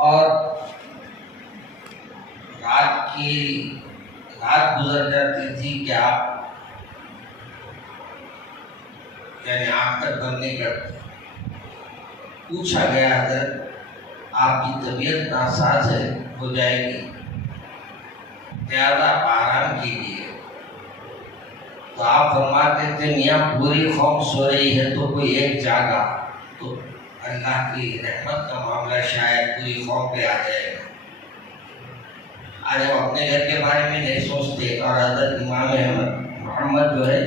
اور رات گزر جاتی تھی کہ آپ یعنی آنکھ تک بند نہیں کرتے. پوچھا گیا حضرت آپ کی طبیعت ناساز ہے، ہو جائے گی، زیادہ آرام کیجیے. تو آپ فرماتے تھے میاں پوری قوم سو رہی ہے تو کوئی ایک جاگا تو اللہ کی رحمت کا معاملہ شاید پوری قوم پہ آ جائے گا. آج ہم اپنے گھر کے بارے میں نہیں سوچتے، اور حضرت امام محمد جو ہے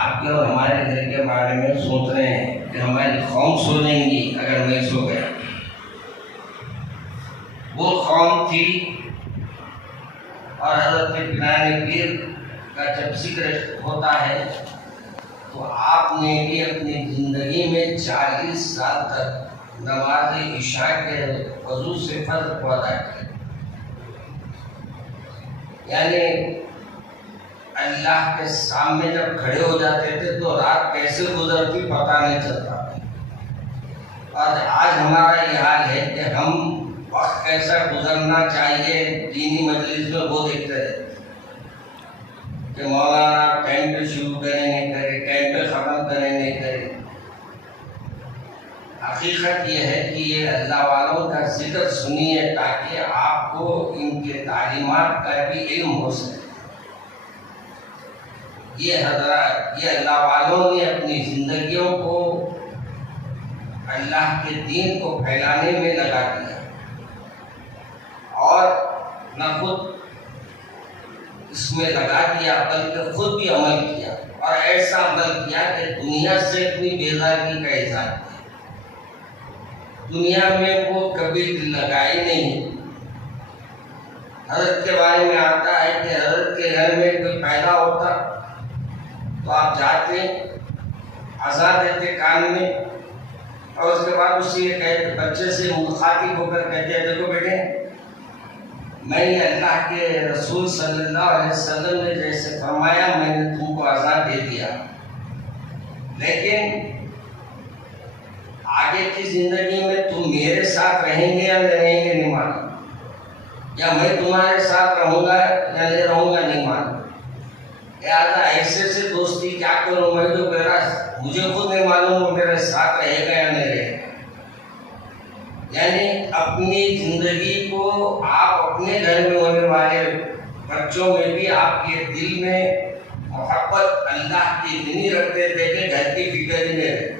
آپ کے اور ہمارے گھر کے بارے میں سوچ رہے ہیں کہ ہماری قوم سو جائیں گی اگر میں سو گیا. وہ قوم تھی. اور حضرت پیران پیر کا جب ذکر ہوتا ہے تو آپ نے بھی اپنی زندگی میں 40 سال تک نماز عشاء کے وضو سے فرض کو ادا کیا. یعنی اللہ کے سامنے جب کھڑے ہو جاتے تھے تو رات کیسے گزرتی پتہ نہیں چلتا. اور آج ہمارا یہ حال ہے کہ ہم وقت کیسا گزرنا چاہیے دینی مجلس میں وہ دیکھتے رہتے کہ مولانا ٹائم پہ شروع کریں نہیں کرے، ٹائم پہ ختم کریں نہیں کرے. حقیقت یہ ہے کہ یہ اللہ والوں کا ذکر سنیے تاکہ آپ کو ان کے تعلیمات کا بھی علم ہو سکے. یہ حضرات، یہ اللہ والوں نے اپنی زندگیوں کو اللہ کے دین کو پھیلانے میں لگا دیا، اور نہ خود اس میں لگا دیا بلکہ خود بھی عمل کیا، اور ایسا عمل کیا کہ دنیا سے اپنی بیزاری کا اظہار کیا. دنیا میں وہ کبھی دل لگائی نہیں. حضرت کے بارے میں آتا ہے کہ حضرت کے گھر میں کوئی پیدا ہوتا تو آپ جاتے، آزاد دیتے کان میں، اور اس کے بعد اسی بچے سے مخاطب ہو کر کہتے ہیں دیکھو بیٹے، میں نے اللہ کے رسول صلی اللہ علیہ وسلم نے جیسے فرمایا میں نے تم کو آزاد دے دیا، لیکن آگے کی زندگی میں تم میرے ساتھ رہیں گے یا رہیں گے نہیں معلوم، یا میں تمہارے ساتھ رہوں گا یا نہیں رہوں گا نہیں معلوم. لہٰذا ایسے سے دوستی کیا کروں میں تو مجھے خود نہیں معلوم وہ میرے ساتھ رہے گا یا نہیں رہے گا. یعنی اپنی زندگی کو آپ اپنے گھر میں ہونے والے بچوں میں بھی آپ کے دل میں محبت اللہ کی اتنی رکھتے تھے کہ گھر کی فکر ہی نہیں رہتی.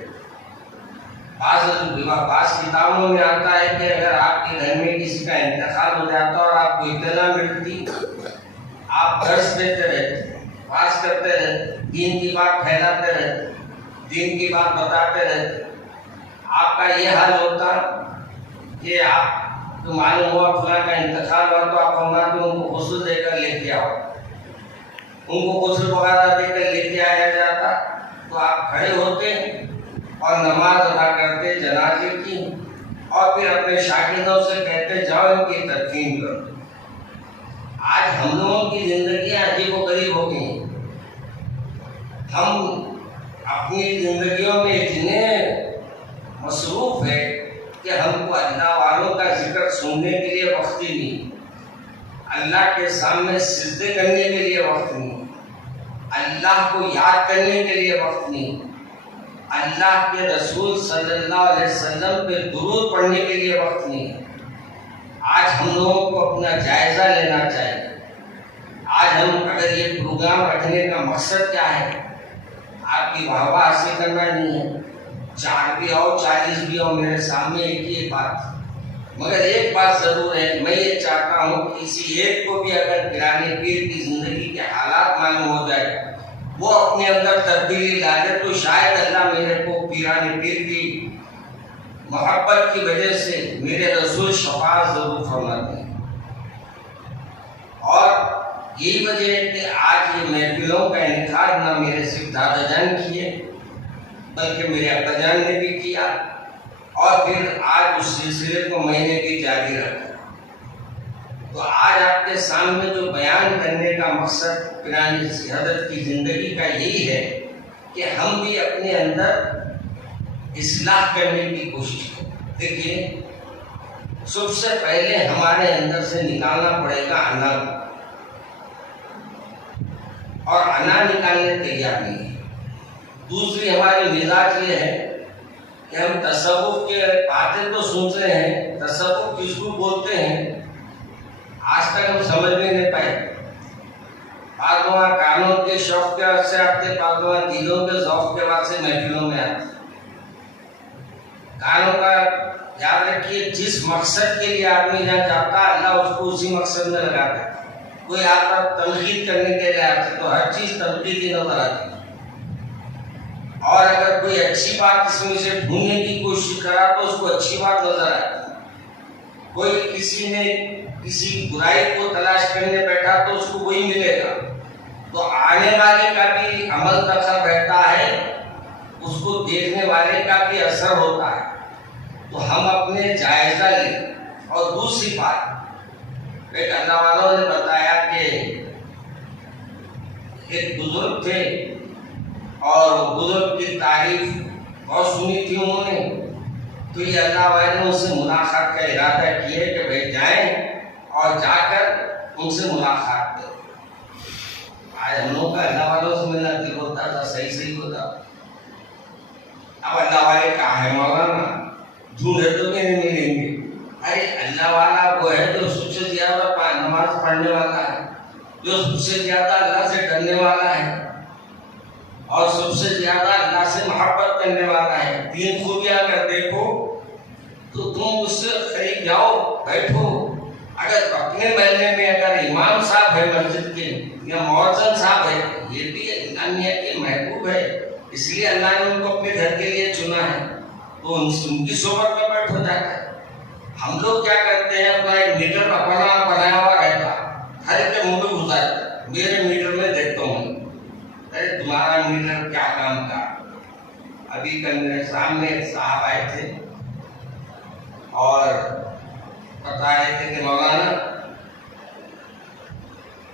بعض کتابوں میں آتا ہے کہ اگر آپ کے گھر میں کسی کا انتقال ہو جاتا اور آپ کو اطلاع ملتی، آپ درس دیتے رہتے، بات کرتے رہتے، دین کی بات پھیلاتے رہتے، دین کی بات بتاتے رہتے. آپ کا یہ حال ہوتا کہ آپ تو معلوم ہوا فلاں کا انتقال ہوا تو آپ فرماتے ان کو غسل دے کر لے کے آؤ. ان کو غسل وغیرہ دے کر لے کے آیا جاتا تو آپ کھڑے ہوتے اور نماز ادا کرتے جنازے کی، اور پھر اپنے شاگردوں سے کہتے جاؤ ان کی تدفین کرو. آج ہم لوگوں کی زندگیاں عجیب و غریب ہو گئی. ہم اپنی زندگیوں میں اتنے مصروف ہیں کہ ہم کو اللہ والوں کا ذکر سننے کے لیے وقت ہی نہیں، اللہ کے سامنے سجدے کرنے کے لیے وقت نہیں، اللہ کو یاد کرنے کے لیے وقت نہیں، اللہ کے رسول صلی اللہ علیہ وسلم پہ درود پڑھنے کے لیے وقت نہیں. آج ہم لوگوں کو اپنا جائزہ لینا چاہیے. آج ہم اگر یہ پروگرام رکھنے کا مقصد کیا ہے، آپ کی واہ واہ حاصل کرنا نہیں ہے، 4 بھی آؤ 40 بھی آؤ، میرے سامنے ایک ہی بات. مگر ایک بات ضرور ہے، میں یہ چاہتا ہوں کہ کسی ایک کو بھی اگر پیران پیر کی زندگی کے حالات معلوم ہو جائے، وہ اپنے اندر تبدیلی ڈالے، تو شاید اللہ میرے کو پیران پیر کی محبت کی وجہ سے میرے رسول شفاعت ضرور فرماتے ہیں. اور یہی وجہ ہے کہ آج یہ محفلوں کا انعقاد نہ میرے صرف دادا جان کیے بلکہ میرے ابا جان نے بھی کیا، اور پھر آج اس سلسلے کو میں نے بھی جاری رکھا. تو آج آپ کے سامنے جو بیان کرنے کا مقصد پیران حضرت کی زندگی کا یہی ہے کہ ہم بھی اپنے اندر اصلاح کرنے کی کوشش کریں. دیکھیے سب سے پہلے ہمارے اندر سے نکالنا پڑے گا انا، اور انا نکالنے تیار نہیں ہے۔ دوسری ہماری مزاج یہ ہے کہ ہم تصوف کے باتیں تو سنتے ہیں، تصوف کس کو بولتے ہیں آج تک ہم سمجھ میں نہیں پائے۔ پاکواں کانوں کے شوق کے وقت سے آتے، پاکواں دلوں کے ذوق کے بعد سے محفلوں میں آتے۔ کانوں کا یاد رکھیے، جس مقصد کے لیے آدمی جہاں جاتا ہے اللہ اس کو اسی مقصد میں لگاتا ہے۔ کوئی آتا تنقید کرنے کے لیے آتا تو ہر چیز تنقید ہی نظر آتی، اور اگر کوئی اچھی بات اس میں سے ڈھونڈنے کی کوشش کرا تو اس کو اچھی بات نظر آتی۔ کوئی کسی نے کسی برائی کو تلاش کرنے بیٹھا تو اس کو وہی ملے گا۔ تو آنے والے کا بھی عمل دخل رہتا ہے، اس کو دیکھنے والے کا بھی اثر ہوتا ہے۔ تو ہم اپنے جائزہ لیں۔ اور دوسری بات، ایک اللہ والوں نے بتایا کہ ایک بزرگ تھے اور بزرگ کی تعریف بہت سنی تھی انہوں نے، تو یہ اللہ والے نے ان سے ملاقات کا ارادہ کیا کہ بھائی جائیں اور جا کر ان سے ملاقات کریں۔ آج ہم لوگ کا اللہ والوں سے ملنا دل ہوتا تھا، صحیح ہوتا۔ اب اللہ والے کہاں ہے مولانا؟ ڈھونڈے تو بھی نہیں ملیں گے۔ ارے اللہ والا وہ ہے جو سب سے زیادہ نماز پڑھنے والا ہے، جو سب سے زیادہ اللہ سے ڈرنے والا ہے، اور سب سے زیادہ اللہ سے محبت کرنے والا ہے۔ تین خوبیاں اگر دیکھو تو تم اس سے قریب جاؤ، بیٹھو۔ اگر اپنے محلے میں اگر امام صاحب ہے مسجد کے یا مؤذن صاحب ہے، یہ بھی اللہ میاں کے محبوب ہے، اس لیے اللہ نے ان کو اپنے گھر کے لیے چنا ہے، تو ان کی صحبت میں بیٹھو جا کر۔ ہم لوگ کیا کرتے ہیں، اپنا ایک میٹر اپنا بنایا ہوا رہتا، ہر ایک کے منہ میں گھساتا، میرے میٹر میں دیکھتا ہوں، ارے تمہارا میٹر کیا کام کا۔ ابھی کل میرے سامنے ایک صاحب آئے تھے اور بتا رہے تھے کہ مولانا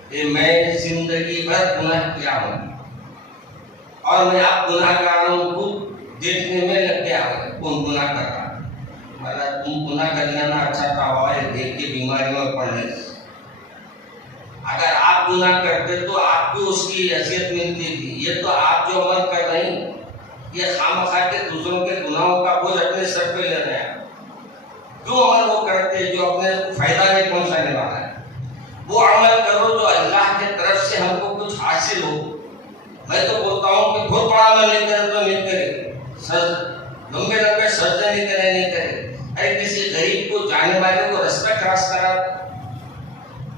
کہ میں زندگی بھر گناہ کیا ہوں اور میں آپ گناہ گاروں کو دیکھنے میں لگ گیا ہوں، کون گناہ کر رہا۔ مطلب تم گناہ کر لینا اچھا تھا اور دیکھ کے بیماریوں میں پڑنے سے۔ اگر آپ گناہ کرتے تو آپ کو اس کی حیثیت ملتی تھی۔ یہ تو آپ جو عمل کر رہے ہیں یہ خامخواہ کے دوسروں کے گناہوں کا بوجھ اپنے سر پہ لے رہے ہیں۔ جو عمل وہ کرتے جو اپنے فائدہ نہیں پہنچانے والا ہے، وہ عمل کرو جو اللہ کی طرف سے ہم کو کچھ حاصل ہو۔ میں تو بولتا ہوں کہ بہت بڑا عمل نہیں کرے تو نہیں کرے، لمبے لمبے سجدے نہیں کرے۔ ارے کسی غریب کو جانے والے کو رستہ کراس کرا،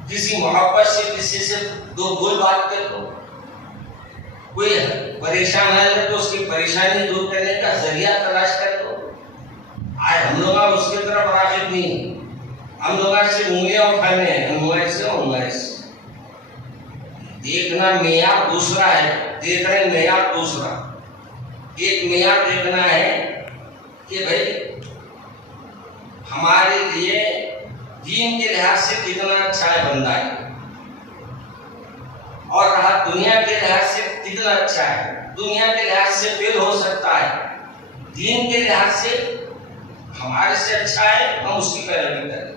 کسی محبت سے کسی سے دو بول بات کر دو، کوئی پریشان ہے تو اس کی پریشانی دور کرنے کا ذریعہ تلاش کر دو۔ آج ہم لوگ اس کی طرف راغب نہیں، ہم لوگ سے انگلیاں اٹھانے ہیں، انگلی سے انگلی سے۔ دیکھنا معیار دوسرا ہے، دیکھ رہے معیار دوسرا۔ ایک معیار دیکھنا ہے کہ بھائی ہمارے لیے دین کے لحاظ سے کتنا اچھا ہے بندہ ہے، اور رہا دنیا کے لحاظ سے کتنا اچھا ہے۔ دنیا کے لحاظ سے فیل ہو سکتا ہے، دین کے لحاظ سے ہمارے سے اچھا ہے، ہم اس کی پیروی کریں۔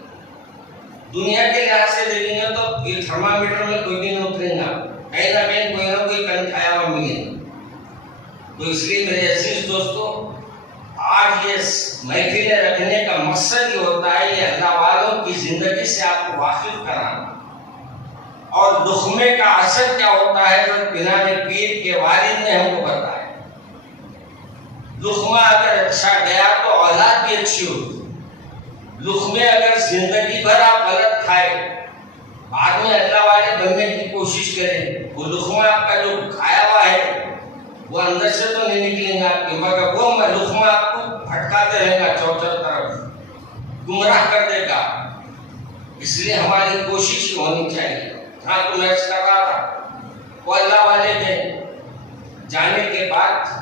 دنیا کے لحاظ سے دیکھیں گے تو یہ تھرمامیٹر میں کوئی بھی نہیں اترے گا، کہیں نہ کہیں کوئی نہ کوئی کن کھایا ہوا ملے۔ تو اس لیے میرے عزیز دوستو، آج یہ محفلیں رکھنے کا مقصد یہ ہوتا ہے یہ اللہ والوں کی زندگی سے آپ کو واقف کرانا، اور لقمے کا اثر کیا ہوتا ہے جو بنا پیر کے والد نے ہم کو بتایا۔ لقمہ اگر اچھا گیا تو اولاد بھی اچھی ہوتی۔ لقمے اگر زندگی بھر آپ غلط کھائے، بعد میں اللہ والے بننے کی کوشش کریں، وہ لقمہ آپ کا جو کھایا ہوا ہے وہ اندر سے تو نہیں نکلیں گا آپ کے، مگر وہ لقمہ آپ کو بھٹکاتے رہے گا، چوچر طرف گمراہ کر دے گا۔ اس لیے ہماری کوشش ہونی چاہیے۔ ہاں تو میں کر رہا تھا، وہ اللہ والے میں جانے کے بعد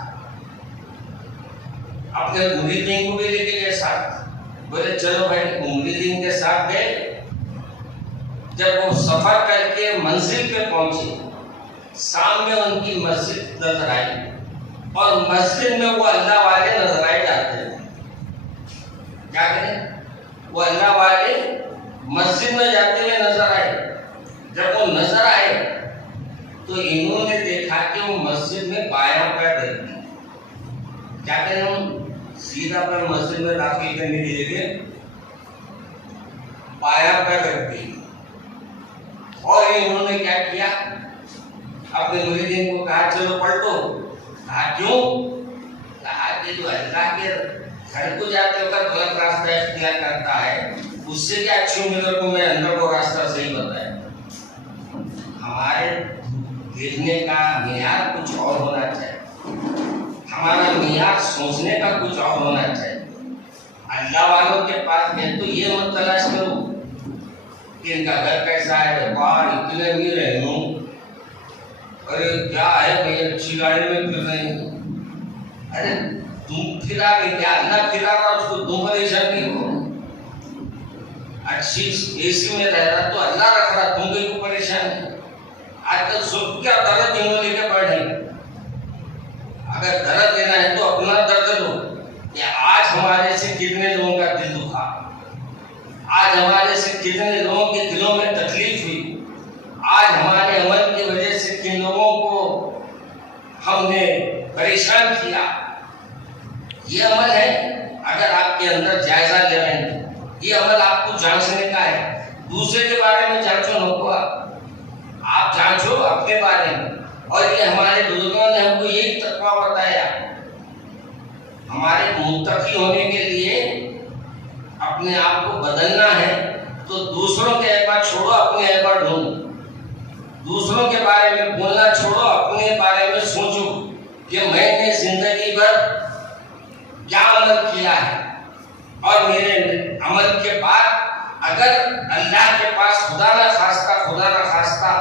اپنے مریدین کو بھی لے کے گئے ساتھ، بولے چلو بھائی، مریدین کے ساتھ گئے۔ جب وہ سفر کر کے منزل پہ پہنچے، سامنے ان کی مسجد نظر آئی، اور مسجد میں وہ اللہ والے نظر آئے جاتے ہیں۔ کیا کریں؟ وہ اللہ والے مسجد میں جاتے ہوئے نظر آئے. جب وہ نظر آئے تو انہوں نے دیکھا کہ وہ مسجد میں بایاں پیر رکھتے ہیں. کیا کہیں ہم سیدھا پیر مسجد میں داخل کرنے کی جگہ بایاں پیر رکھتے ہیں. اور انہوں نے کیا کیا, اپنے مریدین کو کہا چلو پلٹو. کہا کیوں؟ کہا کہ جو اللہ کے گھر کو جاتے وقت غلط راستہ اختیار کرتا ہے اس سے کیا اچھی امید کو میں اندر کو راستہ صحیح بتایا. ہمارے دیکھنے کا معیار کچھ اور ہونا چاہیے, ہمارا معیار سوچنے کا کچھ اور ہونا چاہیے. اللہ والوں کے پاس میں تو یہ مت تلاش کرو کہ ان کا گھر کیسا ہے, باہر اتنے امیر ہے نو, ارے کیا ہے بھائی اچھی گاڑی میں پھر رہے ہیں. ارے تم پھرا گئے کیا اللہ پھرا رہا اس کو تم پریشان نہیں ہو. اچھی اے سی میں رہ رہا تو اللہ رکھ رہا, تم کہیں کو پریشان ہے. آج کل سب کیا درد انہوں لے کے بیٹھے. اگر درد لینا ہے تو اپنا درد لو کہ آج ہمارے سے کتنے لوگوں کا دل دکھا, آج ہمارے سے کتنے لوگوں کے دلوں میں تکلیف ہوئی, آج ہمارے عمل کی وجہ سے کن لوگوں کو ہم نے پریشان کیا. یہ عمل ہے اگر آپ کے اندر جائزہ لے رہے ہیں, یہ عمل آپ کو جانچنے کا ہے. دوسرے کے بارے میں جانچو نہ ہوا, آپ جانچو اپنے بارے میں. اور یہ ہمارے بزرگوں نے ہم کو یہی تقویٰ بتایا. ہمارے متقی ہونے کے لیے اپنے آپ کو بدلنا ہے تو دوسروں کے عیبات چھوڑو, اپنے عیبات ڈھونڈو. دوسروں کے بارے میں بولنا چھوڑو, اپنے بارے میں سوچو کہ میں نے زندگی بھر کیا عمل کیا ہے, اور میرے عمل کے بعد اگر اللہ کے پاس خدا نہ خواستہ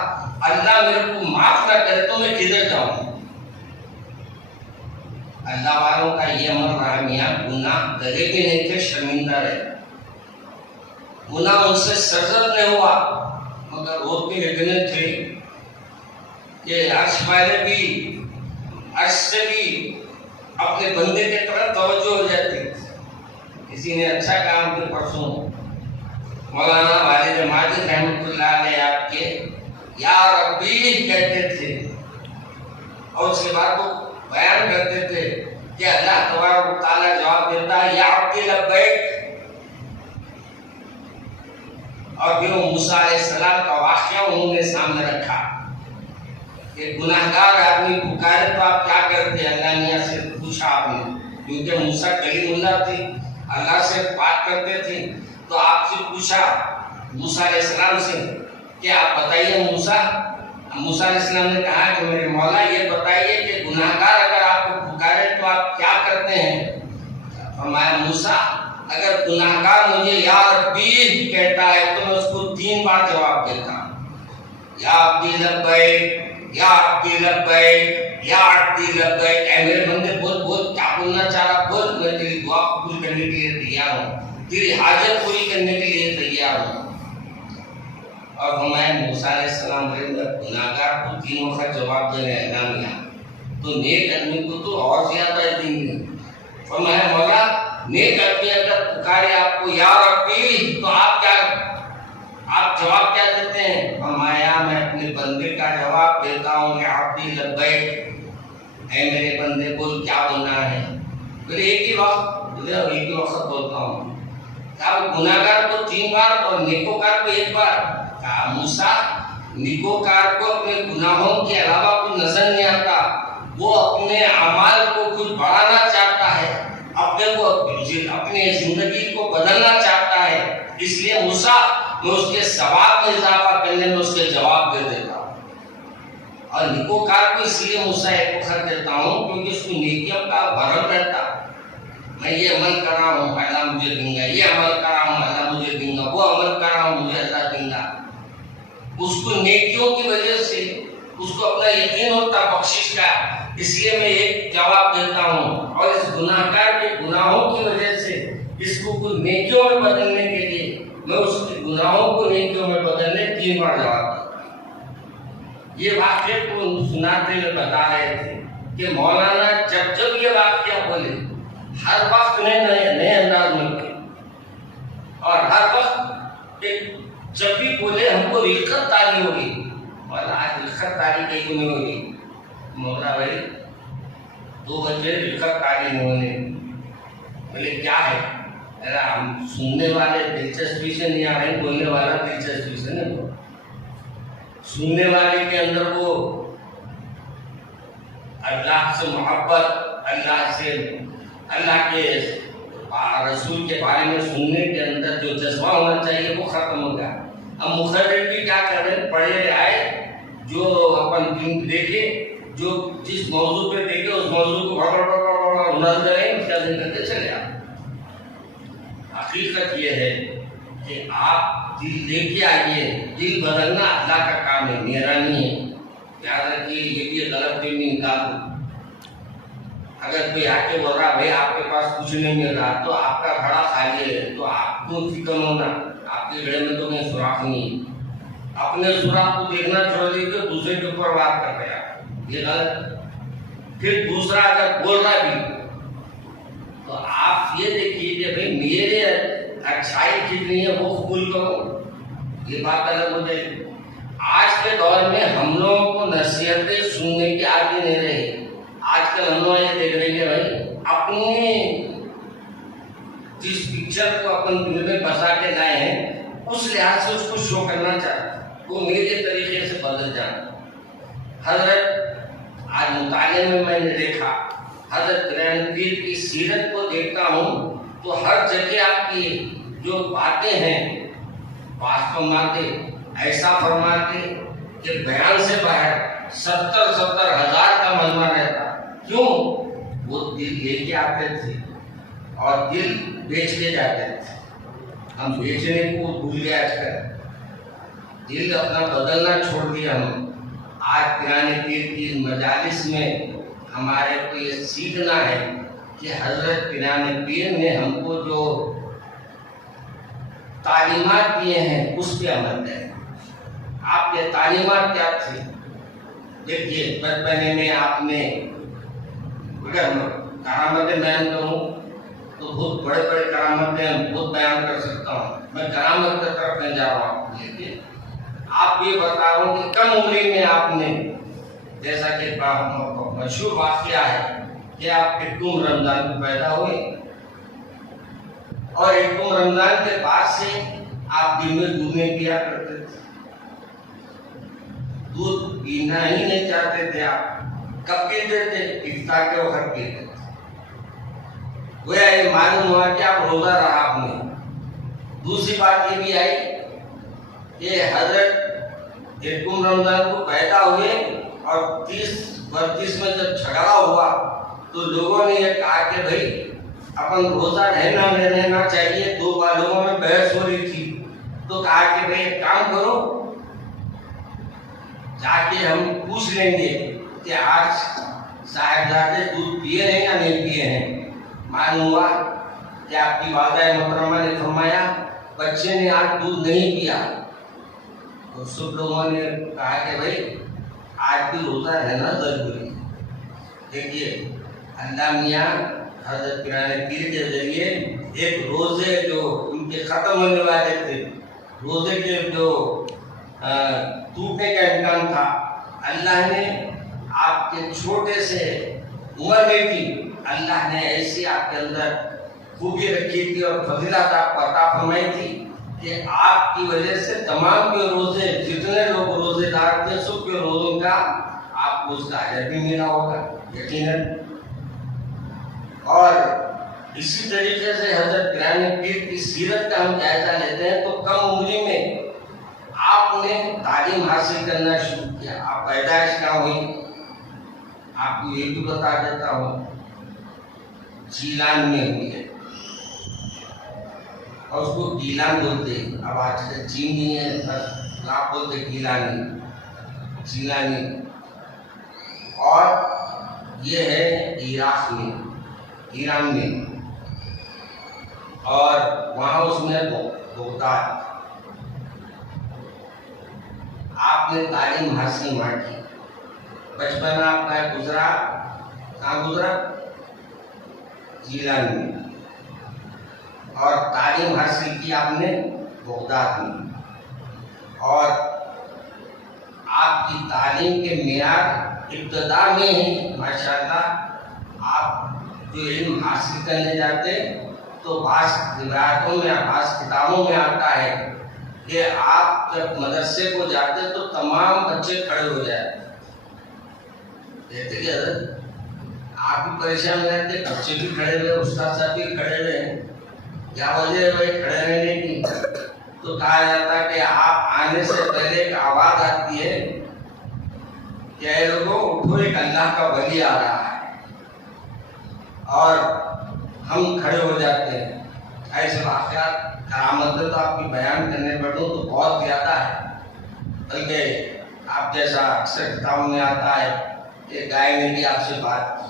اللہ میرے کو معاف نہ کرے تو میں کدھر جاؤں. اللہ والوں کا یہ عمل رہا میاں, گناہ گلے کے نہیں تھے, شرمندہ رہے. گناہ ان سے سرزد نہیں ہوا مگر روک کے اتنے تھے کہ عرش پہلے بھی عرش سے بھی اپنے بندے کے طرف توجہ ہو جاتی. کسی نے اچھا کام کیا, پرسوں مولانا والد ماجد رحمۃ اللہ علیہ آپ کے یا ربی کہتے تھے, اور اس کے بعد وہ بیان کرتے تھے کہ اللہ تبارک و تعالیٰ جواب دیتا ہے یا عبدی لبیک. اور پھر وہ موسیٰ علیہ السلام کا واقعہ انہوں نے سامنے رکھا کہ گناہگار آدمی پکارے تو آپ کیا کرتے. اللہ میاں سے پوچھا آپ نے, کیونکہ موسیٰ کلیم اللہ تھی, اللہ سے بات کرتے تھے, تو آپ سے پوچھا موسیٰ علیہ السلام سے کہ آپ بتائیے موسیٰ. موسیٰ علیہ السلام نے کہا کہ میرے مولا یہ بتائیے کہ گناہگار اگر آپ کو پکارے تو آپ کیا کرتے ہیں. فرمایا موسیٰ اگر گناہگار مجھے یا ربی کہتا ہے تو میں اس کو 3 بار جواب دیتا ہوں, یا عبدی لبیک, یا عبدی لبیک, یا عبدی لبیک. اے میرے بندے بول بول, کیا بولنا چاہ رہا بول, میں تیری دعا قبول کرنے کے لیے تیار ہوں, تیری حاجت پوری کرنے کے لیے تیار ہوں. اور ہمیں موسیٰ علیہ السلام گناہگار کو 3 وقت جواب دے رہے ہیں میاں, تو نیک آدمی کو تو اور زیادہ دیں گے. فرمایا مولا نیک آدمی اگر پکارے آپ کو یا ربی تو آپ جواب کیا دیتے ہیں. فرمایا میں اپنے بندے کا جواب دیتا ہوں یا عبدی لبیک, اے میرے بندے بول کیا بولنا ہے. پھر ایک ہی وقت بولتا ہوں. کیا گناہگار کو 3 بار اور نیکوکار کو 1 بار. کہا موسیٰ نیکوکار کو اپنے گناہوں کے علاوہ کچھ نظر نہیں آتا, وہ اپنے اعمال کو کچھ بڑھانا چاہتا ہے, اپنے زندگی کو بدلنا چاہتا ہے. اس لیے موسیٰ میں اس کے ثواب میں اضافہ کرنے میں اس کے جواب دے دیتا ہوں. اور نیکوکار کو اس لیے موسیٰ ایک وقت دیتا ہوں کیونکہ اس کو نیکیوں کا بھرم رہتا. میں یہ عمل کر رہا ہوں اللہ مجھے دیں گا, یہ عمل کر رہا ہوں اللہ مجھے دیں گا, وہ عمل کر رہا ہوں مجھے اللہ دیں گا. اس کو نیکیوں کی وجہ سے اس کو اپنا یقین ہوتا بخشش کا, اس لیے میں ایک جواب دیتا ہوں. اور اس گناہگار کے گناہوں کی وجہ سے اس کو کچھ نیکیوں میں بدلنے کے لیے میں اس کے گناہوں کو نیکیوں میں بدلنے 3 بار جواب دیتا ہوں. یہ واقعے کو سناتے ہوئے بتا رہے تھے کہ مولانا جب یہ واقعہ بولے ہر وقت نئے انداز میں, اور رقت تاری ہو گئی. مولا آج رقت تاری کہیں کو نہیں ہوگی. مولا بھائی 2 بچے رقت تاری نہیں ہونے. بولے کیا ہے؟ ہم سننے والے دلچسپی سے نہیں آ رہے ہیں, بولنے والا دلچسپی سے نہیں. سننے والے کے اندر وہ اللہ سے محبت, اللہ کے رسول کے بارے میں سننے کے اندر جو جذبہ ہونا چاہیے وہ ختم ہو گیا. اب مخرج بھی کیا کر رہے ہیں, پڑھے آئے جو اپن دن دیکھے, جو جس موضوع پہ دیکھے اس موضوع کو نظر کریں اس کا دن کرتے چلے آئے. حقیقت یہ ہے کہ آپ دل لے کے آئیے. دل بدلنا اللہ کا کام ہے, میرا نہیں ہے. یاد رکھیے یہ بھی غلط فہمی نکال دو. اگر کوئی آ کے بول رہا بھائی آپ کے پاس کچھ نہیں مل رہا تو آپ کا گھڑا خالی ہے, تو آپ کو فکر ہونا, آپ کے گھڑے میں تو کہیں سوراخ نہیں. اپنے سوراخ کو دیکھنا چھوڑ دیجیے, دوسرے کے اوپر بات کر رہے آپ, یہ غلط. پھر دوسرا اگر بول رہا بھی تو آپ یہ دیکھیے کہ بھائی میرے اچھائی کتنی ہے وہ قبول کرو, یہ بات الگ ہو جائے گی. آج کے دور میں ہم لوگوں کو نصیحتیں سننے کی عادت نہیں رہی. آج کل ہم لوگ یہ دیکھ رہے ہیں بھائی اپنی جس پکچر کو اپن دل میں بسا کے لائے ہیں اس لحاظ سے اس کو شو کرنا چاہتے ہیں, وہ میرے طریقے سے بدل جانا. حضرت آج مطالعے میں نے دیکھا, حضرت قرآن پیر کی سیرت کو دیکھتا ہوں تو ہر جگہ آپ کی جو باتیں ہیں بات فرماتے, ایسا فرماتے کہ بیان سے باہر 70 ہزار کا مجمع رہتا. کیوں؟ وہ دل لے کے آتے تھے اور دل بیچ کے جاتے تھے. ہم بیچنے کو بھول گئے آج کل, دل اپنا بدلنا چھوڑ دیا. ہم آج قرآن پیر کی مجالس میں ہمارے کو یہ سیکھنا ہے کہ حضرت قرآن پیر نے ہم کو جو تعلیمات دیے ہیں اس پہ عمل کریں. آپ کے تعلیمات کیا تھی؟ دیکھیے بچپنے میں آپ نے, اگر کرامتیں بیان کروں تو بہت بڑے بڑے کرامتیں بہت بیان کر سکتا ہوں. میں کرامت کی طرف نہیں جا رہا ہوں, لیکن آپ یہ بتا رہا ہوں کہ کم عمری میں آپ نے, جیسا کہ مشہور واقعہ ہے کہ آپ یکم رمضان کو پیدا ہوئے اور یکم رمضان کے بعد سے آپ دن میں دودھ نہیں پیا کرتے تھے, دودھ پینا ہی نہیں چاہتے تھے. آپ کب پیتے تھے؟ افطار کے وقت پیتے تھے. گویا یہ معلوم ہوا کہ آپ روزہ رہا آپ نے. دوسری بات یہ بھی آئی کہ حضرت یکم رمضان کو پیدا ہوئے اور 30-32 میں جب جھگڑا ہوا تو لوگوں نے یہ کہا کہ بھائی اپن روزہ رہنا چاہیے. 2 لوگوں میں بحث ہو رہی تھی تو کہا کہ بھائی ایک کام کرو, جا کے ہم پوچھ لیں گے کہ آج صاحبزادے دودھ پیے ہیں یا نہیں پیے ہیں. معلوم ہوا کہ آپ کی والدہ محترمہ نے فرمایا بچے نے آج دودھ نہیں پیا. تو سب لوگوں نے کہا کہ بھائی آج بھی روزہ رہنا ضروری ہے. دیکھیے اللہ میاں حضرت قرآن پیر کے ذریعے ایک روزے جو ان کے ختم ہونے والے تھے, روزے کے جو ٹوٹنے کا امکان تھا, اللہ نے آپ کے چھوٹے سے عمر میں بھی اللہ نے ایسی آپ کے اندر خوبی رکھی تھی اور فضیلت آپ کو عطا فرمائی تھی کہ آپ کی وجہ سے تمام کے روزے, جتنے لوگ روزے دار تھے سب کے روزوں کا آپ کو اس کا اجر بھی ملا ہوگا یقیناً. اور اسی طریقے سے حضرت قرآن پیر کی سیرت کا ہم جائزہ لیتے ہیں تو کم عمری میں آپ نے تعلیم حاصل کرنا شروع کیا. آپ پیدائش کہاں ہوئی؟ آپ کو یہ بھی بتا دیتا ہوں, جیلان میں ہوئی ہے اور اس کو گیلان بولتے ہیں. اب آج کل چین نہیں ہے, بس آپ بولتے گیلانی, جیلانی. اور یہ ہے عراق میں, ایران میں, اور وہاں اس میں بغداد. آپ نے تعلیم حاصل وہاں کی. بچپن آپ کا گزرا کہاں گزرا؟ جیلان میں. اور تعلیم حاصل کی آپ نے بغداد میں. اور آپ کی تعلیم کے معیار ابتدا میں ہی ماشاءاللہ آپ جو علم حاصل کرنے جاتے تو بعض روایتوں میں بعض کتابوں میں آتا ہے کہ آپ جب مدرسے کو جاتے تو تمام بچے کھڑے ہو جاتے کہتے کہ حضرت آپ بھی پریشان رہتے، بچے بھی کھڑے ہوئے، استاد صاحب بھی کھڑے ہوئے، کیا وجہ ہے بھائی کھڑے رہنے کی؟ تو کہا جاتا ہے کہ آپ آنے سے پہلے ایک آواز آتی ہے کہ اے لوگوں اٹھو، ایک اللہ کا ولی آ رہا ہے، اور ہم کھڑے ہو جاتے ہیں۔ ایسے واقعات کرامت تو آپ کی بیان کرنے بیٹھوں تو بہت زیادہ ہے، بلکہ آپ جیسا اکثر کتابوں میں آتا ہے کہ گائے نے بھی آپ سے بات کی،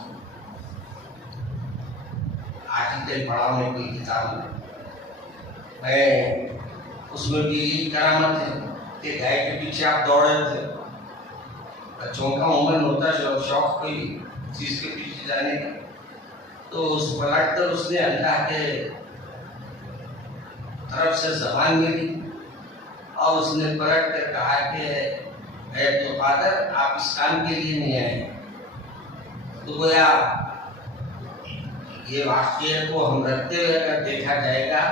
آج ہی کہیں پڑھا میں کوئی کتاب میں اس میں بھی یہی کرامت ہے کہ گائے کے پیچھے آپ دوڑے تھے۔ بچوں کا عموماً ہوتا ہے شوق کوئی چیز کے پیچھے جانے کا، تو اس پلٹ کر اس نے اللہ کے طرف سے زبان ملی اور اس نے پلٹ کر کہا کہ اے تو فادر آپ اس کام کے لیے نہیں آئے۔ تو گویا یہ واقعے کو ہم رکھتے ہوئے اگر دیکھا جائے گا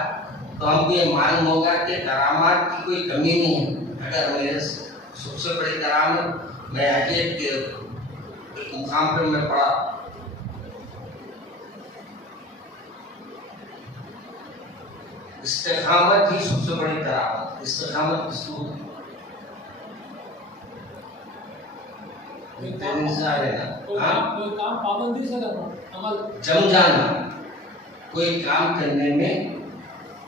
تو ہم کو یہ معلوم ہوگا کہ کرامات کی کوئی کمی نہیں ہے۔ اگر میرے سب سے بڑی کرامت میں آگے ایک مقام پہ میں پڑھا، استقامت ہی سب سے بڑی کرامت۔ استقامت کس کو جم جانا، کوئی کام کرنے میں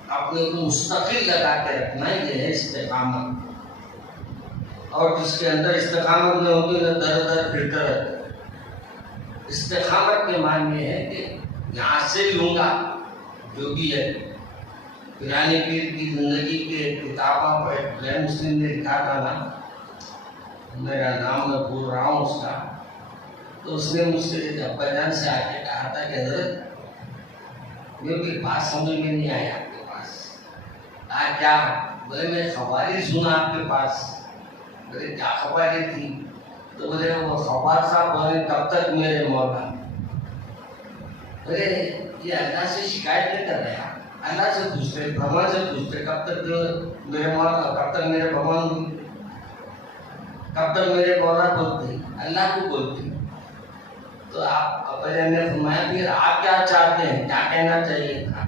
اپنے کو مستقل لگا کے رکھنا، یہ ہے استقامت۔ اور جس کے اندر استقامت نہ ہوتی نہ در در پھرتا رہتا۔ استقامت کے معنی یہ ہے کہ یہاں سے لوں گا جو بھی ہے۔ پیرانے پیر کی زندگی کے کتابوں پر غیر مسلم نے لکھا تھا نا، میرا نام میں بھول رہا ہوں اس کا، تو اس نے مجھ سے ابا جان سے آ کے کہا تھا کہ حضرت میرے کوئی بات سمجھ میں نہیں آئی آپ کے پاس۔ کیا؟ بولے میں خبریں سنا آپ کے پاس۔ بولے کیا خبریں تھی؟ تو بولے وہ خبر صاحب بولے کب تک میرے مولا؟ بولے یہ اللہ سے شکایت نہیں کر رہا، اللہ سے پوچھتے، بھگوان سے پوچھتے کب تک میرے مولا، کب تک میرے بھگوان، کب تک میرے مولا بولتے، اللہ کو بولتے۔ تو آپ ابا جان نے فرمایا پھر آپ کیا چاہتے ہیں، کیا کہنا چاہیے تھا؟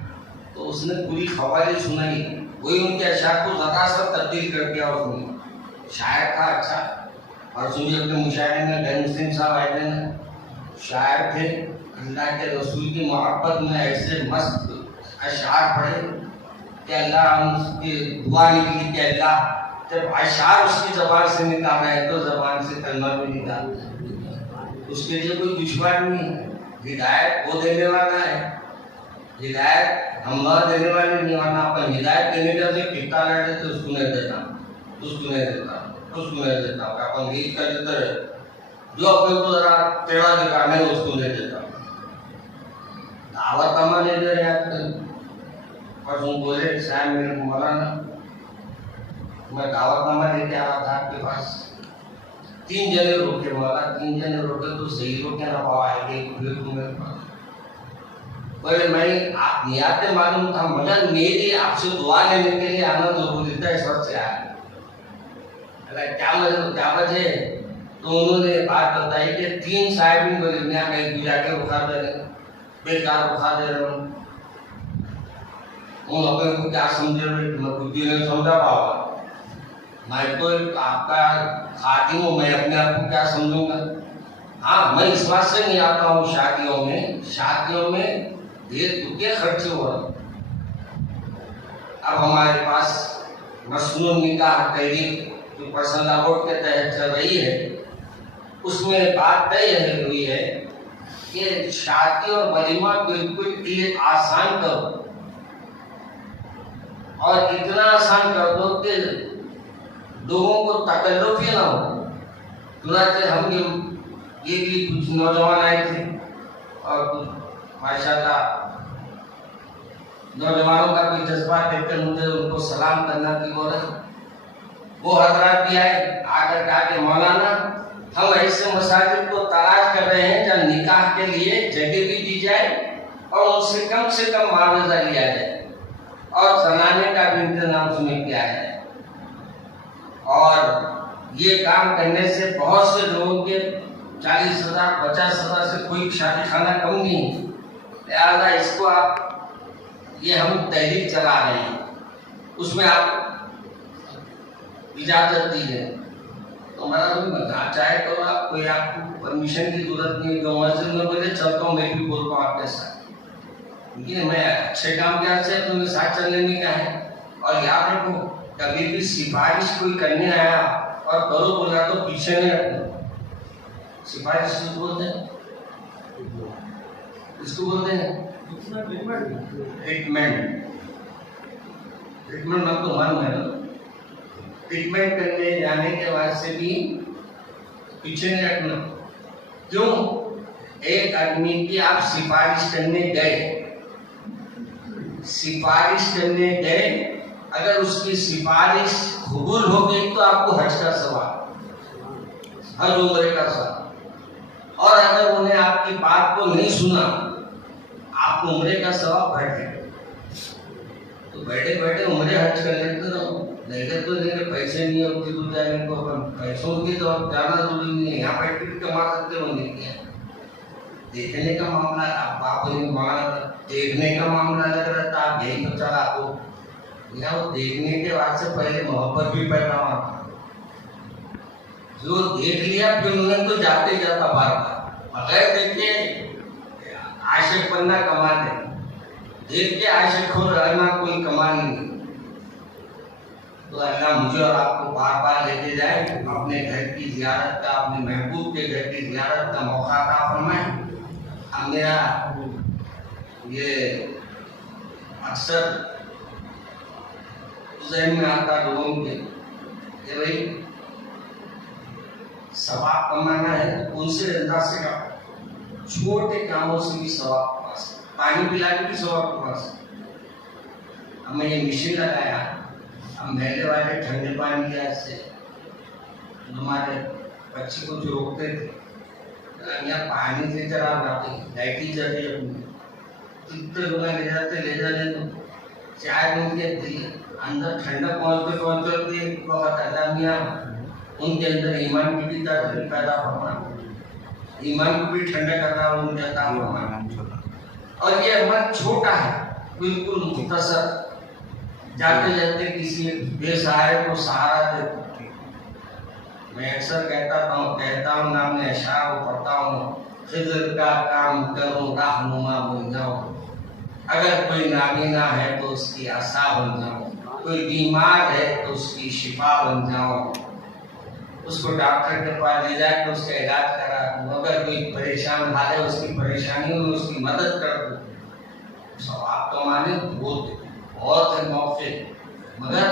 تو اس نے پوری خبریں سنائی، وہی ان کے اشعار کو ذرا سا تبدیل کر دیا اس نے۔ شاعر تھا اچھا، اور سنیے اپنے مشاعرے میں غیر مسلم صاحب آئے تھے، شاعر تھے، اللہ کے رسول کی محبت میں ایسے مست اشعار پڑھے کہ اللہ ہم کی دعا نکلی کہ اللہ جب اشعار اس کی زبان سے نکال رہے ہیں تو زبان سے کلمہ بھی نکال، اس کے لیے کوئی دشوار نہیں ہے۔ ہدایت وہ دینے والا ہے، ہدایت ہم نہ دینے والے نہیں، ورنہ اپن ہدایت دینے کا سے کتا لڑے تو اس کو نہیں دیتا، اس کو نہیں دیتا، اس کو نہیں دیتا، اپن ریت کر دیتا ہے، جو اپنے کو ذرا ٹیڑھا دکھانے اس کو نہیں دیتا۔ دعوت ہم نہیں دے رہے آج کل، پر ہم بولے صاحب میرے کو مولانا میں دعوت نامہ لے کے آ رہا تھا آپ کے پاس، 3 جنے روکے، مولا 3 جنے روکے تو صحیح روکے نہ پاؤ آئے گے پھر تم میرے پاس۔ بولے میں آپ نیات معلوم تھا مگر میری آپ سے دعا لینے کے لیے آنا ضروری تھا، اس وقت سے آیا۔ کیا وجہ؟ تو انہوں نے بات بتائی کہ 3 صاحب بولے میں کہیں کو جا کے رکھا دے رہے، بیکار رکھا دے رہے ہوں، ان اپنے کو کیا سمجھے رہے، میں کچھ بھی نہیں سمجھا پاؤں، میں تو آپ کا خادم ہوں، میں اپنے آپ کو کیا سمجھوں گا؟ ہاں میں اس بات سے نہیں آتا ہوں شادیوں میں یہ کتنے خرچے ہو رہے ہیں۔ اب ہمارے پاس مسنون نکاح تحریک جو پرسنل لا بورڈ کے تحت چل رہی ہے، اس میں بات طے ہوئی ہے کہ شادی اور ولیمہ بالکل آسان کرو، اور اتنا آسان کر دو کہ لوگوں کو تکلف ہی نہ ہو۔ چنانچہ ہم یہ بھی کچھ نوجوان آئے تھے اور ماشاءاللہ نوجوانوں کا کوئی جذبہ دیکھ کر مجھے ان کو سلام کرنا کی ہو رہا ہے، وہ حضرات بھی آئے، آ کر کہا کہ مولانا ہم ایسے مساجد کو تلاش کر رہے ہیں جہاں نکاح کے لیے جگہ بھی دی جائے اور ان سے کم معاوضہ لیا جائے اور زنانے کا بھی انتظام اس میں کیا جائے۔ اور یہ کام کرنے سے بہت سے لوگوں کے 40,000 50,000 سے کوئی شادی خانہ کم نہیں ہے، لہٰذا اس کو آپ یہ ہم تحریک چلا رہے ہیں، اس میں آپ اجازت دیجیے۔ تو میں چاہے تو آپ کوئی آپ کو پرمیشن کی ضرورت نہیں ہے، جو مسجد میں بولے چلتا ہوں میں بھی بولتا ہوں آپ کے ساتھ، کیونکہ میں اچھے کام کیا سے تمہیں ساتھ چلنے میں کیا ہے۔ اور یاد رکھو کبھی بھی سفارش کوئی کرنے آیا اور کرو بولا تو پیچھے نہیں رکھنا۔ سفارش کس کو بولتے ہیں؟ اس کو بولتے ہیں ٹریٹمنٹ۔ ٹریٹمنٹ میں تو من ہے نا، ٹریٹمنٹ کرنے جانے کے بعد سے بھی پیچھے نہیں رکھنا۔ کیوں؟ ایک آدمی کی آپ سفارش کرنے گئے، اگر اس کی سفارش قبول ہو گئی تو آپ کو حج کا ثواب، حج عمرے کا ثواب، اور اگر انہیں آپ کی بات کو نہیں سنا آپ کو عمرے کا ثواب بڑھ جائے۔ تو بیٹھے بیٹھے عمرے حج کر لیتے رہو، نہیں تو پیسے نہیں ہوتے تو جانے کو، پیسوں کی تو اب جانا ضروری نہیں ہے، یہاں بیٹھ کے کما سکتے ہو نہیں کیا۔ دیکھنے کا معاملہ آپ دیکھنے کا معاملہ لگ رہا تھا، آپ یہی تو چلا کو وہ دیکھنے کے بعد سے پہلے محبت بھی پیدا ہوا، جو دیکھ لیا پھر انہیں تو جاتے جاتا بار بار، بغیر دیکھے عاشق بننا کمال ہے، دیکھ کے عاشق ہو رہنا کوئی کمال نہیں۔ تو اللہ مجھے اور آپ کو بار بار لے کے جائے، اپنے گھر کی زیارت کا، اپنے محبوب کے گھر کی زیارت کا موقع عطا فرمائے۔ اب میرا یہ اکثر ذہن میں آتا لوگوں کے کہ بھائی ثواب کمانا ہے ان سے انداز سے کا چھوٹے کاموں سے بھی ثواب کما سکتے، پانی پلا کے بھی ثواب کما سکتے۔ اب میں یہ مشین لگایا، اب محلے والے ٹھنڈے پانی کے سے ہمارے بچے کو جو روکتے تھے یہاں پانی سے چلا جاتے، لائٹ ہی چل رہی ہے، اتنے لوگ لے جاتے تو چائے ان کے اندر ٹھنڈا پہنچتے ایک وقت اللہ میاں ان کے اندر ایمان کی بھی ترقی پیدا فرمانا، ایمان کو بھی ٹھنڈا کرنا ان کے عطا فرمانا۔ اور یہ عمل چھوٹا ہے، بالکل مختصر، جاتے جاتے کسی بے سہارے کو سہارا دے۔ میں اکثر کہتا ہوں نام اشعار کو پڑھتا ہوں، خضر کا کام کروں رہنما بن جاؤں، اگر کوئی نابینا ہے تو اس کی عصا بن جاؤں، کوئی بیمار ہے تو اس کی شفا بن جاؤں، اس کو ڈاکٹر کے پاس لے جا کے اس کا علاج کرا دوں، اگر کوئی پریشان حال ہے اس کی پریشانیوں میں اس کی مدد کر دوں۔ ثواب کمانے بہت ہے موقع، مگر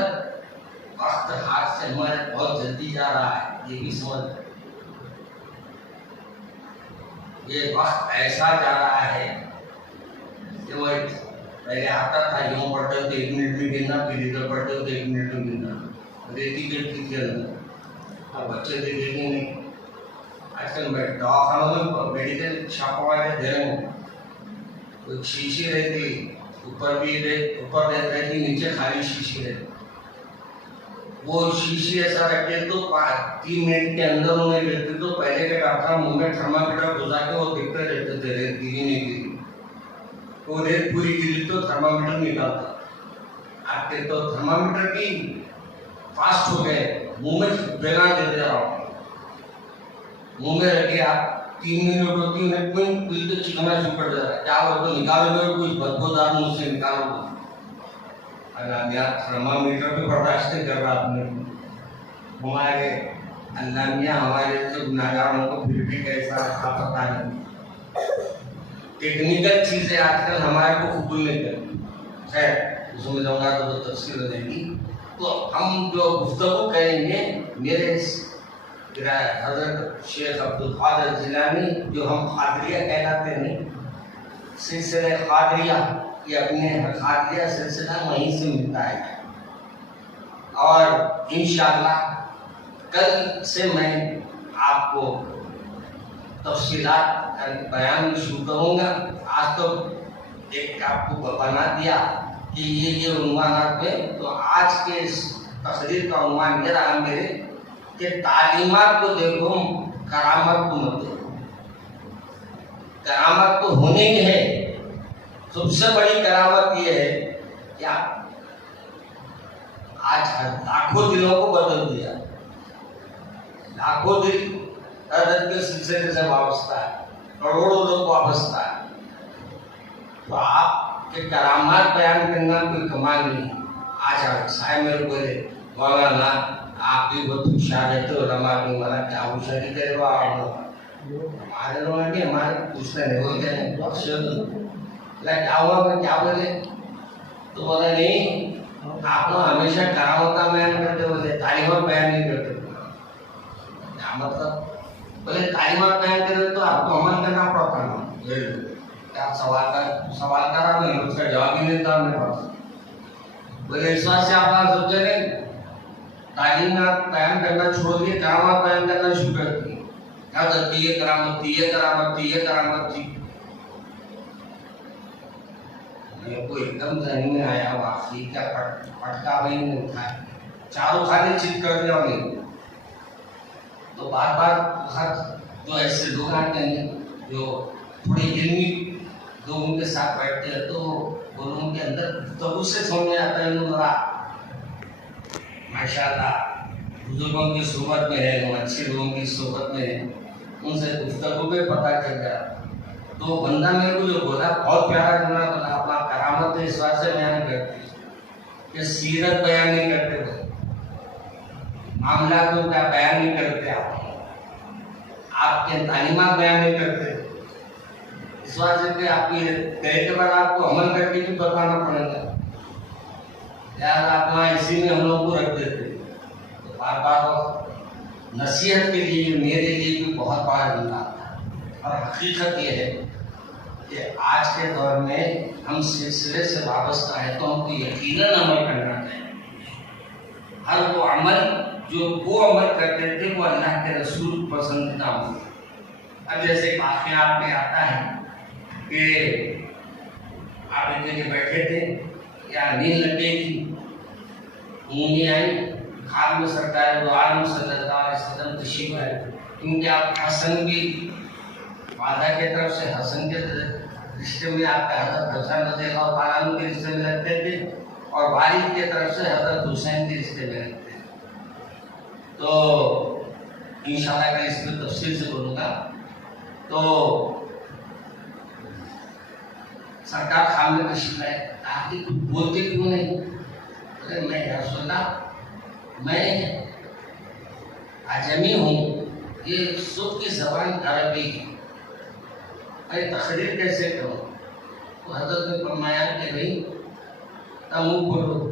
وقت ہاتھ سے ہمارے بہت جلدی جا رہا ہے، یہ بھی سمجھ۔ یہ وقت ایسا جا رہا ہے کہ وہ پہلے آتا تھا یوں پڑھتے ہوتے 1 منٹ میں گرنا، پھر ادھر پڑھتے ہوتے 1 منٹ میں گرنا، ریتی گرتی تھی اندر۔ اب بچے دیکھیں گے نہیں، آج کل دواخانوں میں میڈیکل شاپوں والے دے رہے ہیں، کوئی شیشی رہتی اوپر رہتی، نیچے خالی شیشی رہتی، وہ شیشی ایسا رکھتے تو 3 منٹ کے اندر انہیں دیکھتے تو پہلے کے ڈاکٹر منہ میں تھرمامیٹر گھسا کے وہ دیکھتے رہتے تھے ریت گری نہیں گری، وہ ریت پوری گری تو تھرمامیٹر نکالتا۔ آپ کے تو تھرمامیٹر کی فاسٹ ہو گئے، منہ میں جگہ دے دے رہا ہوں، منہ میں رکھے آپ 3 منٹ اور 3 منٹ میں دل تو چکنا شروع کر دے رہا ہے، کیا ہو تو نکالو گے، کوئی بدبودار منہ سے نکالو گے۔ اللہ میاں تھرمامیٹر بھی برداشت نہیں کر رہا اپنے ہمارے اللہ میاں ہمارے سے گناہگاروں کو پھر بھی کیسا رکھا پتا نہیں۔ ٹیکنیکل چیزیں آج کل ہمارے کو قبول نہیں کرتی، خیر اس میں جاؤں گا تو تفصیل ہو جائے گی۔ تو ہم جو گفتگو کریں گے میرے حضرت شیخ عبدالقادر جیلانی جو ہم قادریہ کہلاتے ہیں، سلسلہ قادریہ یہ اپنے قادریہ سلسلہ وہیں سے ملتا ہے، اور انشاءاللہ کل سے میں آپ کو تفصیلات کا بیان شروع کروں گا. آج تو ایک آپ کو بنا دیا کہ یہ عنوانات میں. تو آج کے اس تقریر کا عنوان یہ رہا میرے کہ تعلیمات کو دیکھو کرامت کو مت دیکھو. کرامت تو ہونے کی ہے. سب سے بڑی کرامت یہ ہے کہ آج لاکھوں دلوں کو بدل دیا. لاکھوں دل حضرت کے سلسلے سے وابستہ ہے, کروڑوں لوگ وابستہ ہے. تو آپ کے کرامات بیان کرنا کوئی کمال نہیں. آج صاحب میرے بولے مولانا آپ بھی بہت ہوشیار رہتے ہو, علماء بھی مانا کیا ہوشیاری کرے گا. ہمارے لوگ نہیں, ہمارے پوچھتے نہیں بولتے ہیں کیا ہوا میں کیا بولے. تو بولا نہیں آپ لوگ ہمیشہ کرامت بیان کرتے بولے, تعلیمات بیان نہیں کرتے. کیا مطلب؟ بولے تعلیمات بیان کرتے تو آپ کو عمل کرنا پڑتا نا. آپ سوال کرا میں اس کا جواب ہی نہیں تھا میرے پاس. بولے اس بات سے آپ نے سوچے نہیں تعلیمات بیان کرنا چھوڑ دیے, کرامات بیان کرنا شروع کر دیے. کیا کرتی یہ کرامت تھی, یہ کرامت تھی, یہ کرامت تھی. میرے کو ایک دم ذہن میں آیا واقعی کیا پٹکا بھی نہیں اٹھایا, چاروں خانے چیت کر دیا انہیں. تو بار بار جو ایسے لوگ آتے ہیں جو تھوڑی علمی لوگوں کے ساتھ بیٹھتے ہیں تو وہ لوگوں کے اندر گفتگو سے سمجھ آتا ہے ذرا ماشاء اللہ بزرگوں کی صحبت میں ہے, اچھے لوگوں کی صحبت میں ہے, ان سے گفتگو پہ پتہ چل گیا. تو بندہ میرے کو جو بولا بہت پیارا جملہ بولا, اپنا کرامت اس بات سے بیان کرتے کہ سیرت بیان نہیں کرتے, معاملات کو کیا بیان نہیں کرتے, آپ کے تعلیمات بیان نہیں کرتے. اس وجہ سے کہ آپ کی کہے کے بعد آپ کو عمل کر کے بھی بتانا پڑے گا. یار اپنا اسی میں ہم لوگ کو رکھ دیتے. تو بار بار نصیحت کے لیے میرے لیے بھی بہت بڑا جملہ آتا ہے. اور حقیقت یہ ہے کہ آج کے دور میں ہم سلسلے سے وابستہ ہیں تو ہم کو یقیناً عمل کرنا چاہیے. ہر وہ عمل جو وہ عمل کرتے تھے وہ اللہ کے رسول پسندیدہ عمل. اب جیسے واقعات میں آتا ہے کہ آپ ایک جگہ بیٹھے تھے یا نیند لگ گئی تھی, اونگی آئی, خواب میں سرکار دو عالم صلی اللہ علیہ وسلم تشریف آئے. کیونکہ آپ حسن بھی والدہ کی طرف سے حسن کے رشتے میں آپ کا حضرت حسن رضی اللہ تعالیٰ عنہ کے رشتے میں رکھتے تھے, اور والد کی طرف سے حضرت حسین کے رشتے میں رکھتے تھے. تو انشاءاللہ کا اس میں تفصیل سے بولوں گا. تو سرکار خواب میں تشریف لائے, آپ کچھ بولتے کیوں نہیں؟ بولے میں یا رسول اللہ میں عجمی ہوں, یہ سب کی زبان عربی ہے, میں تقریر کیسے کروں؟ تو حضرت نے فرمایا کہ نہیں منہ کھولو.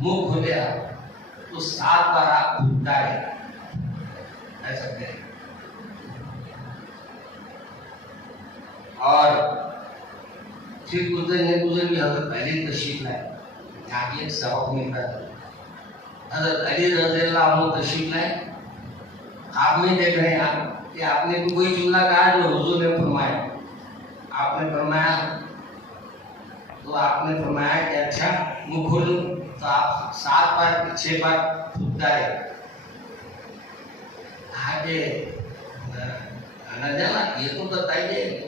منہ کھولے آپ تو 7 بار آپ پھٹکارے ایسا کریں. اور پھر گزر بھی حضرت علی تشریف لائے. یہاں بھی ایک سبق ملتا ہے. حضرت علی رضی اللہ عنہ تشریف لائے. آپ میں دیکھ رہے ہیں آپ کہ آپ نے بھی کوئی جملہ کہا جو حضور نے فرمایا. آپ نے فرمایا تو آپ نے فرمایا کہ اچھا منہ کھولو. تو آپ 7 بار 6 بار پھٹکارے. کہا کہ یہ تو بتائیے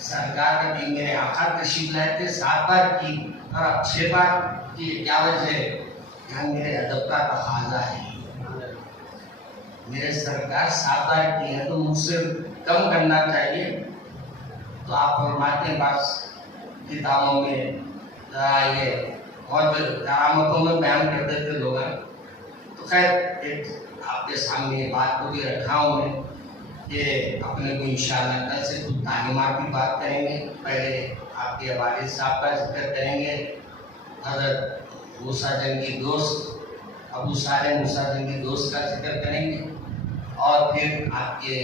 سرکار کا دین میرے آقا تشریف لائے تھے 7 بار کی اور اب 6 بار کی, کیا وجہ ہے؟ یہاں میرے ادب کا تقاضا ہے. میرے سرکار 7 بار کی ہے تو مجھ سے کم کرنا چاہیے. تو آپ فرماتے ہیں بعض کتابوں میں یہ بہت کرامتوں میں بیان کرتے تھے لوگ. تو خیر ایک آپ کے سامنے بات کو بھی رکھا ہوں میں کہ اپنے کو انشاءاللہ کل سے کچھ تعلیمات کی بات کریں گے. پہلے آپ کے والد صاحب کا ذکر کریں گے, حضرت موسیٰ جنگی دوست ابو صالح موسیٰ جنگی دوست کا ذکر کریں گے, اور پھر آپ کے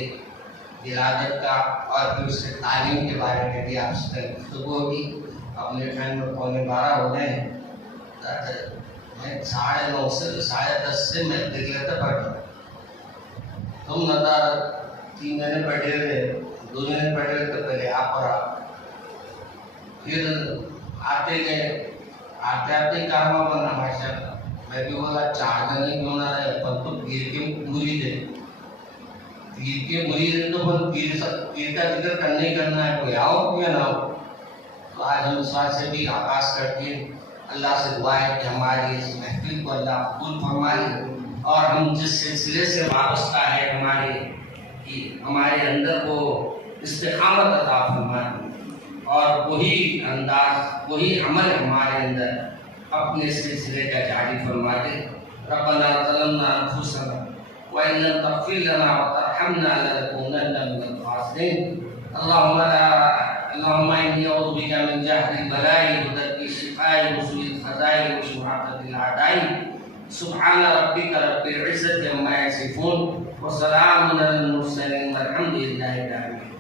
ولادت کا اور پھر اس کے تعلیم کے بارے میں بھی آپ سے گفتگو ہوگی. اپنے خیال میں 11:15 ہو گئے ہیں. 9:30 سے 10:30 سے میں دیکھ لیتا پڑھتا. تم نظر 3 مہینے بیٹھے رہے, 2 مہینے بیٹھے رہے تو پہلے آپ پڑھا, پھر آتے گئے, آتے کام بنا ماشاء اللہ. میں بھی بولا 4 جنے کیوں نہ رہے, پر تو پیر کے مرید ہے, پیر کے مرید ہے تو پیر کا ذکر کرنا ہے, کوئی آؤ یا نہ ہو. تو آج ہم اس بات سے بھی آغاز کرتے ہیں, اللہ سے دعا ہے کہ ہماری اس محفل کو اللہ قبول فرمائے, اور ہم جس سلسلے سے وابستہ ہے ہمارے اندر وہ استقامت عطا فرمائے, اور وہی انداز وہی عمل ہمارے اندر اپنے سلسلے کا جاری فرما دے. ربنا ظلمنا انفسنا وان لم تغفر لنا وترحمنا لنكونن من الخاسرين. اللهم اني اعوذ بك من جهل البلاء ودرك الشقاء وسوء القضاء وشماتة الاعداء. سبحان ربك رب العزة عما يصفون وسلام على المرسلين والحمد لله رب العالمين.